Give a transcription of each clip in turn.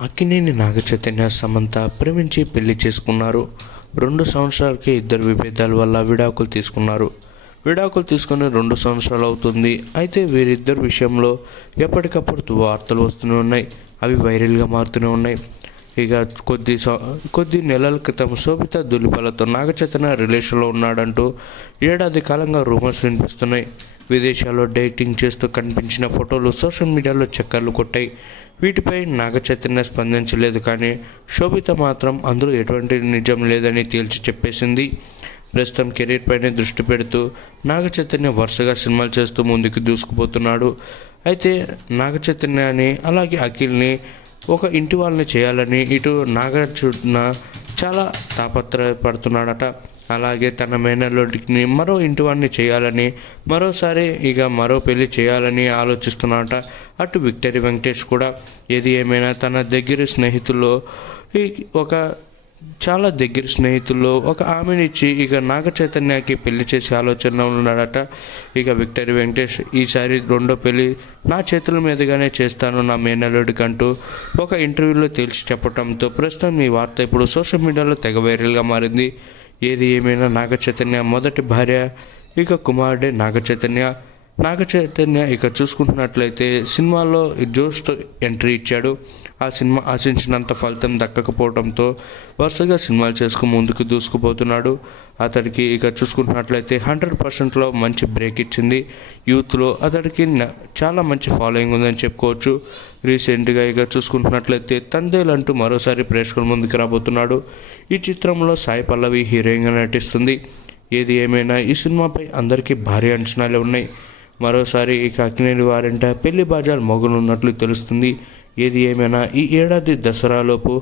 అక్కినేని నాగచైతన్య సమంత ప్రేమించి పెళ్లి చేసుకున్నారు. 2 సంవత్సరాలకే ఇద్దరు విభేదాల వల్ల విడాకులు తీసుకున్నారు. విడాకులు తీసుకుని 2 సంవత్సరాలు అవుతుంది. అయితే వీరిద్దరి విషయంలో ఎప్పటికప్పుడు వార్తలు వస్తూనే ఉన్నాయి. అవి వైరల్గా మారుతూనే ఉన్నాయి. ఇక కొద్ది నెలల క్రితం శోభిత ధూళిపాలతో నాగచైతన్య రిలేషన్లో ఉన్నాడంటూ ఏడాది కాలంగా రూమర్స్ వినిపిస్తున్నాయి. విదేశాల్లో డేటింగ్ చేస్తూ కనిపించిన ఫోటోలు సోషల్ మీడియాలో చక్కర్లు కొట్టాయి. వీటిపై నాగచైతన్య స్పందించలేదు. కానీ శోభిత మాత్రం అందులో ఎటువంటి నిజం లేదని తేల్చి చెప్పేసింది. ప్రస్తుతం కెరీర్ పైనే దృష్టి పెడుతూ నాగచైతన్య వరుసగా సినిమాలు చేస్తూ ముందుకు దూసుకుపోతున్నాడు. అయితే నాగచైతన్యని అలాగే అఖిల్ని ఒక ఇంటి వాళ్ళని చేయాలని ఇటు నాగార్జున చాలా తాపత్రయపడుతున్నాడట. అలాగే తన మేనల్లుడిని మరో ఇంటి వాడిని చేయాలని, మరోసారి మరో పెళ్లి చేయాలని ఆలోచిస్తున్నాడట. అటు విక్టరీ వెంకటేష్ కూడా ఏది ఏమైనా తన దగ్గర స్నేహితుల్లో చాలా దగ్గర స్నేహితుల్లో ఒక ఆమెనిచ్చి నాగచైతన్యకి పెళ్లి చేసే ఆలోచన ఉన్నాడట. విక్టరీ వెంకటేష్ ఈసారి రెండో పెళ్లి నా చేతుల మీదుగానే చేస్తాను నా మేనల్లుడికంటూ ఒక ఇంటర్వ్యూలో తేల్చి చెప్పడంతో ప్రస్తుతం ఈ వార్త ఇప్పుడు సోషల్ మీడియాలో తెగ వైరల్గా మారింది. ఏది ఏమైనా నాగచైతన్య మొదటి భార్య కుమారుడే నాగచైతన్య చూసుకుంటున్నట్లయితే సినిమాలో జోష్తో ఎంట్రీ ఇచ్చాడు. ఆ సినిమా ఆశించినంత ఫలితం దక్కకపోవడంతో వరుసగా సినిమాలు చేసుకుని ముందుకు దూసుకుపోతున్నాడు. అతడికి చూసుకుంటున్నట్లయితే 100%లో మంచి బ్రేక్ ఇచ్చింది. యూత్లో అతడికి చాలా మంచి ఫాలోయింగ్ ఉందని చెప్పుకోవచ్చు. రీసెంట్గా చూసుకుంటున్నట్లయితే తందేల్ అంటూ మరోసారి ప్రేక్షకుల ముందుకు రాబోతున్నాడు. ఈ చిత్రంలో సాయి పల్లవి హీరోయిన్గా నటిస్తుంది. ఏది ఏమైనా ఈ సినిమాపై అందరికీ భారీ అంచనాలు ఉన్నాయి. మరోసారి అక్కినేని వారింట పెళ్లి బాజాలు మోగనున్నట్లు తెలుస్తుంది. ఏది ఏమైనా ఈ ఏడాది దసరాలోపు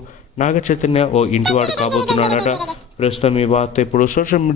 నాగచైతన్య ఓ ఇంటివాడు కాబోతున్నాడట. ప్రస్తుతం ఈ వార్త ఇప్పుడు సోషల్ మీడియా